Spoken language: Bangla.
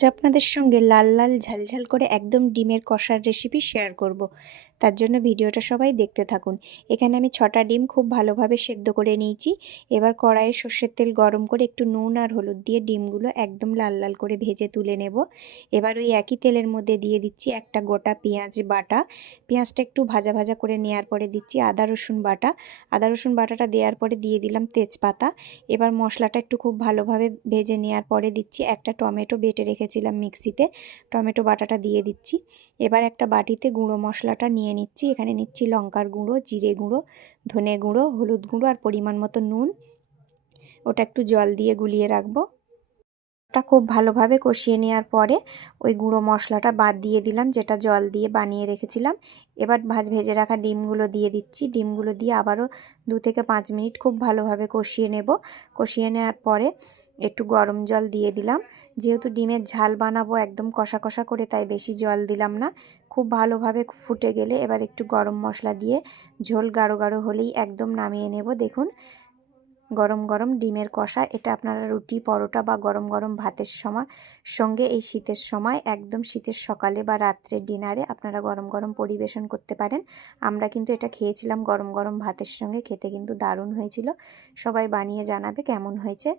আজ আপনাদের সঙ্গে লাল লাল ঝালঝাল করে একদম ডিমের কষার রেসিপি শেয়ার করব। তার জন্য ভিডিওটা সবাই দেখতে থাকুন। এখানে আমি 6টা ডিম খুব ভালোভাবে সেদ্ধ করে নিয়েছি। এবার কড়াইয়ে সর্ষের তেল গরম করে একটু নুন আর হলুদ দিয়ে ডিমগুলো একদম লাল লাল করে ভেজে তুলে নেব। এবার ওই একই তেলের মধ্যে দিয়ে দিচ্ছি একটা গোটা পেঁয়াজ বাটা। পেঁয়াজটা একটু ভাজা ভাজা করে নেওয়ার পরে দিচ্ছি আদা রসুন বাটা। আদা রসুন বাটাটা দেওয়ার পরে দিয়ে দিলাম তেজপাতা। এবার মশলাটা একটু খুব ভালোভাবে ভেজে নেওয়ার পরে দিচ্ছি একটা টমেটো বেটে রেখেছিলাম মিক্সিতে, টমেটো বাটাটা দিয়ে দিচ্ছি। এবার একটা বাটিতে গুঁড়ো মশলাটা নিয়ে নিচ্ছি। এখানে নিচ্ছি লঙ্কার গুঁড়ো, জিরে গুঁড়ো, ধনে গুঁড়ো, হলুদ গুঁড়ো আর পরিমাণ মতো নুন। ওটা একটু জল দিয়ে গুলিয়ে রাখবো। ওটা খুব ভালোভাবে কষিয়ে নেওয়ার পরে ওই গুঁড়ো মশলাটা বাদ দিয়ে দিলাম, যেটা জল দিয়ে বানিয়ে রেখেছিলাম। এবার ভেজে রাখা ডিমগুলো দিয়ে দিচ্ছি। ডিমগুলো দিয়ে আবারও 2 থেকে 5 মিনিট খুব ভালোভাবে কষিয়ে নেব। কষিয়ে নেওয়ার পরে একটু গরম জল দিয়ে দিলাম। যেহেতু ডিমের ঝাল বানাবো একদম কষা কষা করে, তাই বেশি জল দিলাম না। খুব ভালোভাবে ফুটে গেলে এবার একটু গরম মশলা দিয়ে ঝোল গাঢ় গাঢ় হলেই একদম নামিয়ে নেব। দেখুন, গরম গরম ডিমের কষা। এটা আপনারা রুটি, পরোটা বা গরম গরম ভাতের সঙ্গে এই শীতের সময় একদম শীতের সকালে বা রাত্রে ডিনারে আপনারা গরম গরম পরিবেশন করতে পারেন। আমরা কিন্তু এটা খেয়েছিলাম গরম গরম ভাতের সঙ্গে, খেতে কিন্তু দারুণ হয়েছিল। সবাই বানিয়ে জানাবে কেমন হয়েছে।